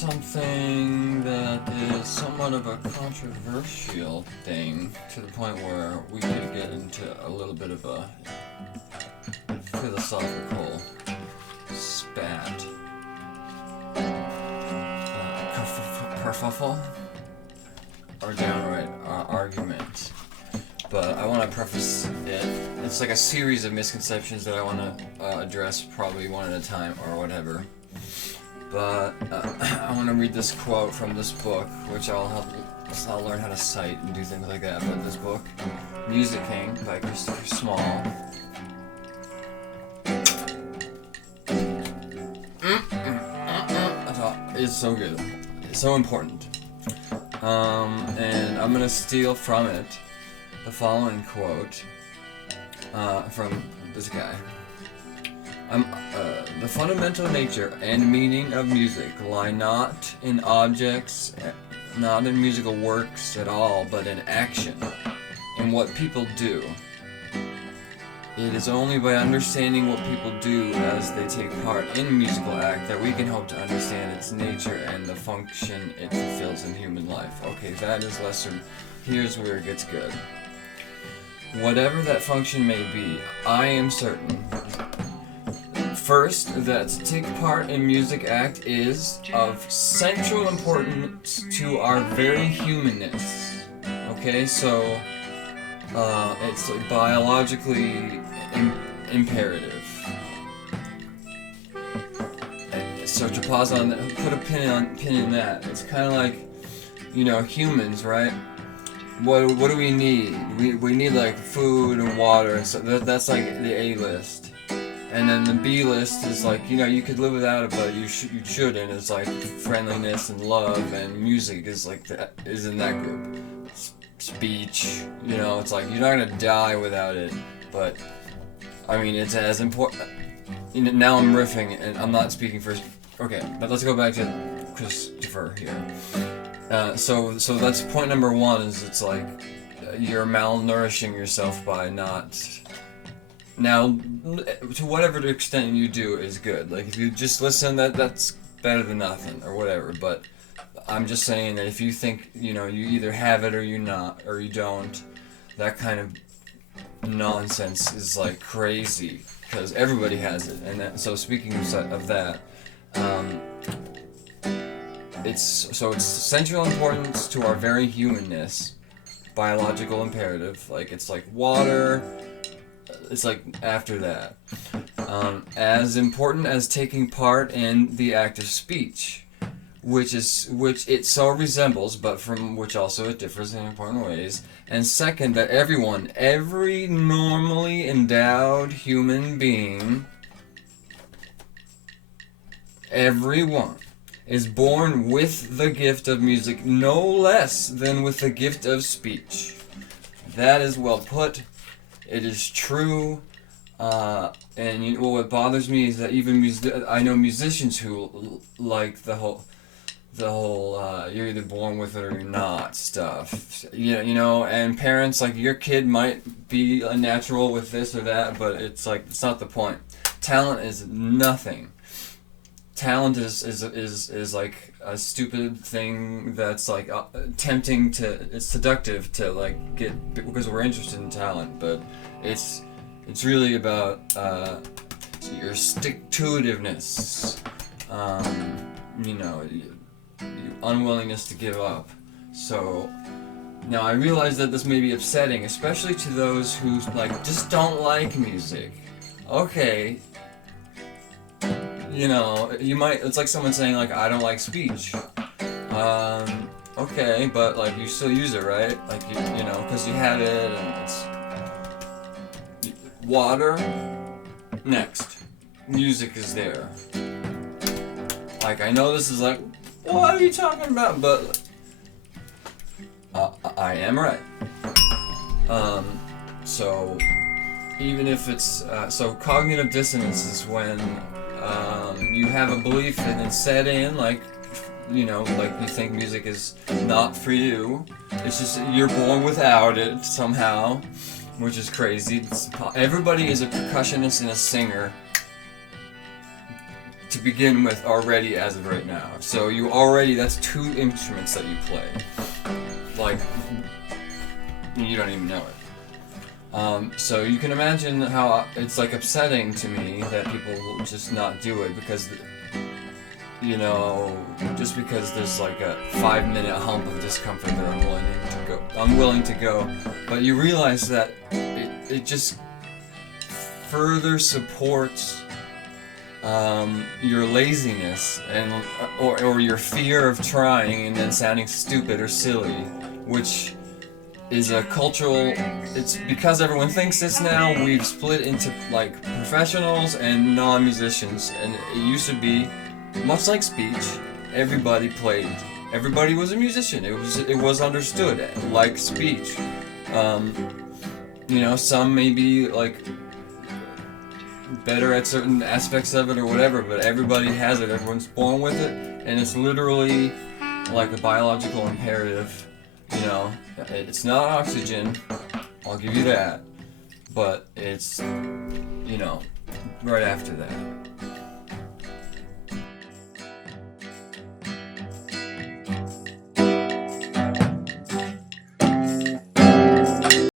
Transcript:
something that is somewhat of a controversial thing, to the point where we could get into a little bit of a philosophical spat. Kerfuffle? Or downright argument. But I want to preface it. It's like a series of misconceptions that I want to address, probably one at a time or whatever. But I want to read this quote from this book, which I'll learn how to cite and do things like that. But this book, Musicking by Christopher Small. It's so good. It's so important. And I'm gonna steal from it the following quote from this guy. The fundamental nature and meaning of music lie not in objects, not in musical works at all, but in action, in what people do. It is only by understanding what people do as they take part in a musical act that we can hope to understand its nature and the function it fulfills in human life. Okay, that is lesser. Here's where it gets good. Whatever that function may be, I am certain. First, that to take part in music act is of central importance to our very humanness. Okay, so it's like biologically imperative. And so to pause on that, put a pin in that. It's kind of like, humans, right? What do we need? We need like food and water, and so that's like the A list. And then the B list is like, you could live without it, but you shouldn't. It's like friendliness and love, and music is like is in that group. Speech, it's like you're not gonna die without it, but I mean it's as important. Now I'm riffing and I'm not speaking for. Okay, but let's go back to Christopher here. So that's point number one. Is it's like you're malnourishing yourself by not. Now, to whatever extent you do is good. Like if you just listen, that's better than nothing or whatever. But I'm just saying that if you think, you either have it or you don't, that kind of nonsense is like crazy, because everybody has it. And so speaking of that, it's central importance to our very humanness, biological imperative. Like it's like water. It's like after that, as important as taking part in the act of speech, which it so resembles, but from which also it differs in important ways. And second, that every normally endowed human being, everyone, is born with the gift of music, no less than with the gift of speech. That is well put. It is true. And what bothers me is that even I know musicians who like the whole you're either born with it or you're not stuff. And parents, like, your kid might be a natural with this or that, but it's like it's not the point. Talent is nothing. Talent is like a stupid thing that's like tempting to. It's seductive to like get, because we're interested in talent, but it's really about your stick-to-itiveness. Your unwillingness to give up. So now I realize that this may be upsetting, especially to those who like just don't like music. Okay, you might. It's like someone saying like I don't like speech. Okay, but like you still use it, right? Like because you have it, and it's water. Next, music is there. Like I know this is like. What are you talking about? But I am right. So even if it's so cognitive dissonance is when you have a belief and it's set in, like like you think music is not for you. It's just you're born without it somehow, which is crazy. Everybody is a percussionist and a singer. to begin with already as of right now. So you already, that's 2 instruments that you play. Like, you don't even know it. So you can imagine how it's like upsetting to me that people will just not do it because, you know, just because there's like a 5-minute hump of discomfort that I'm willing to go. But you realize that it just further supports your laziness and or your fear of trying and then sounding stupid or silly, which is a cultural. It's because everyone thinks this now. We've split into like professionals and non-musicians, and it used to be much like speech. Everybody played. Everybody was a musician. It was understood like speech. You know, some may be like better at certain aspects of it or whatever, but everybody has it. Everyone's born with it, and it's literally like a biological imperative. You know, it's not oxygen, I'll give you that, but it's, you know, right after that.